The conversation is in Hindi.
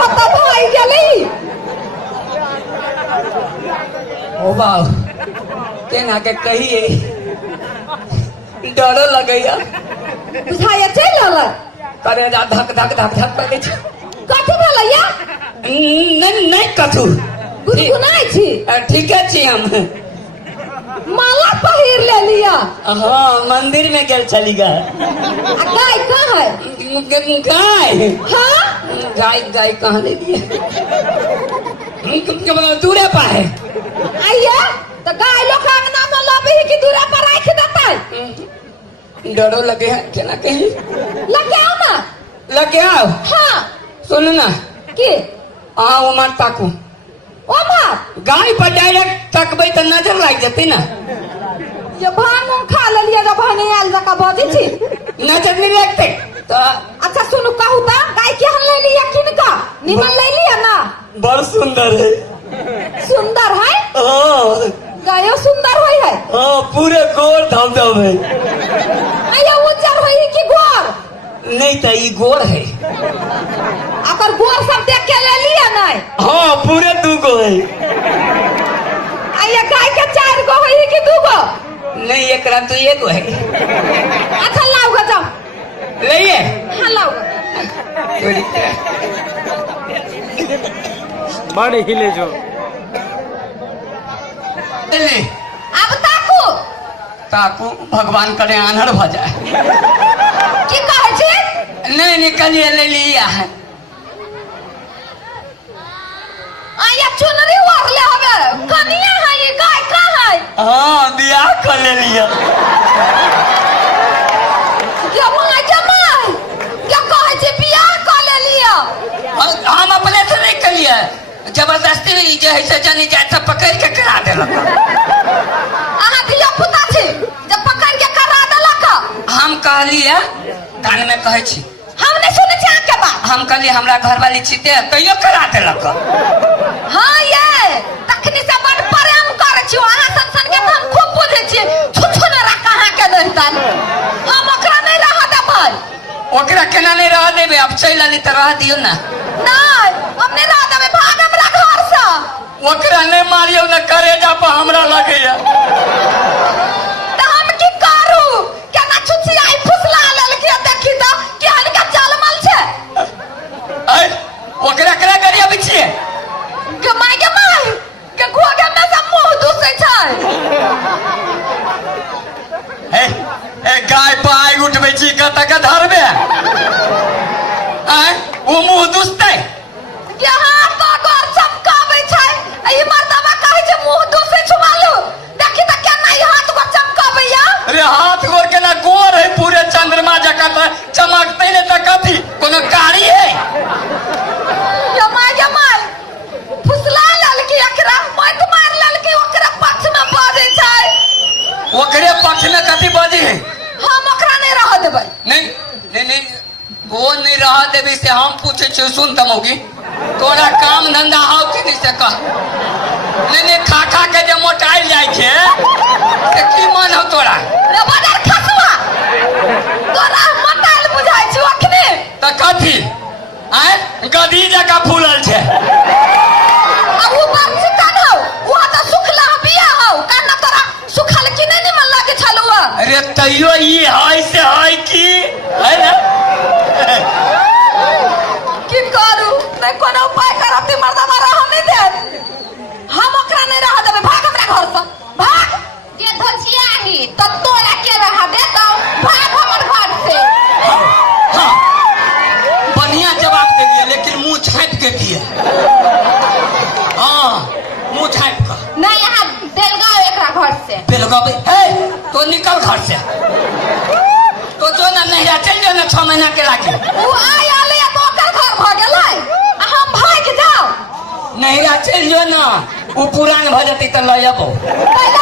कत भाई गेली ओ बाऊ केना के कहिए डरो लगैया बुझाइए चल रहल करे जा धक धक धक धक करे छ कथी भेलैया नहीं कथू गुनगुनाइ छी ठीके छी हम माला पहिर ले लिया हाँ मंदिर में गेल चली गए गाय कहाँ है गाय हाँ गाय गाय कहाँ ले लिए दूरे पर है आइए तो गाय लोग अंगना में लबी कि दूरा पर राख देते डरो लगे है केना कहीं लगे आओ ना लगे आओ हाँ सुन ना की हाँ वो मत ताकू ओ मार गाय पर डायरेक्ट तकबै तो नजर लग जते ना ये भांग खा ले लिया जब भाने आल जका बजे छी नजर नहीं लगते तो अच्छा सुनु कहू ता गाय के हम ले लिया किनका निमन ले लिया ना बड़ सुंदर है सुंदर है हाँ गायो सुंदर होई है हाँ पूरे गोर धमधम है आया उज्जर होई कि गोर नहीं तो ये गोर है अगर गोर सब देख के ले लिया नहीं हाँ पूरे दूगो है आया गाय के 4 गो होई कि 2 गो नहीं एक रात तो एक है अच्छा लाओ गा जाओ रहिए हाँ लाओ बड़े हिले जो अब ताकू ताकू भगवान करे आनर भ जाए की कहै छी नहीं निकलिए ले लिया है आया चुनरी ओढ़ले हवे कनिया है ये गाय का है हाँ बियाह कर ले लिया जमाई क्या कहै छी बियाह कर ले लिया हम अपने से नहीं करिए जबरदस्ती जो है से जानी जाए सब पकड़ के करा देलक अहाँ धिया पुता छी जब पकड़ के करा देलक हम कहलिए कान में कहै छी हम नहीं सुनै छी आके बात हम कहलिए हमरा घर वाली छिते तैयो करा देलक हाँ ये तखनी से बड़ प्रेम करे छी अहाँ संसन के हम खूब बुझे छी छुछुनरा कहाँ के देतन हम ओकरा नहीं रह देबै ओकरा केना नहीं रह देबे अब चल आली तो रह दियो ना नहीं हम नहीं रह देबै भाग हमरा घर से ओकरा नहीं मारियो ना करेजा पर हमरा लगैया तो हम की करू केना छुछी आई फुसला लेल के देखी तो केहन का जलमल छै ऐ ओकरा करा गरिया बिछिए के माय के घोगे में से मुंह दुसै छै ए गाय पर आइ उठबै छी कत के धरबे आइ वो मुंह दुसतै के हाथ तो गोर चमकाबै छै ई मर्दवा कहै छै मुंह दुसै छै मालू देखी त केना ई हाथ गोर चमकाबै या अरे हाथ गोर केना गोर है पूरे चंद्रमा जका त चमकतै ने त कथी कोनो कारी है के माय फुसला लेल के एकरा मत मार लेल के ओकरा पक्ष में बाजै छै ओकरे पक्ष में कथी बाजी है हम ओकरा नहीं रह देबै नहीं वो नहीं रह देवी से हम पूछे छी सुन तमोगी तोरा काम धंधा हाउ कि नहीं से कह नहीं खा खा के जे मोटाइल जाय छे से की मन हो तोरा रे बदर खसवा तोरा मताल बुझाइ छी अखने त कथी आय गधी जका फूलल छे अब वो बात से कान हो वो त सुखला बिया हो कान तोरा सुखल कि नहीं निमन लागे छलुआ अरे तैयो ई हाय से हाय की है ना की करू नहीं कोनो उपाय करती मर्दा मारा हम नहीं दे हम ओकरा नहीं रह देबे भाग हमरा घर से भाग के धचिया ही त तोरा के रह दे तो भाग हमर घर से हाँ बढ़िया जवाब दे दिए लेकिन मुंह छाप के दिए हाँ मुंह छाप कर नहीं यहाँ देलगांव एकरा घर से बेलगावे ए तो निकल घर से तो जो ना नहीं चल जो ना 6 महीना के लागे वो आय आले तो ओकर घर भ गेलै हम भाग जाओ नहीं चल जो ना वो पुरान भ जती त ल जाबो पहले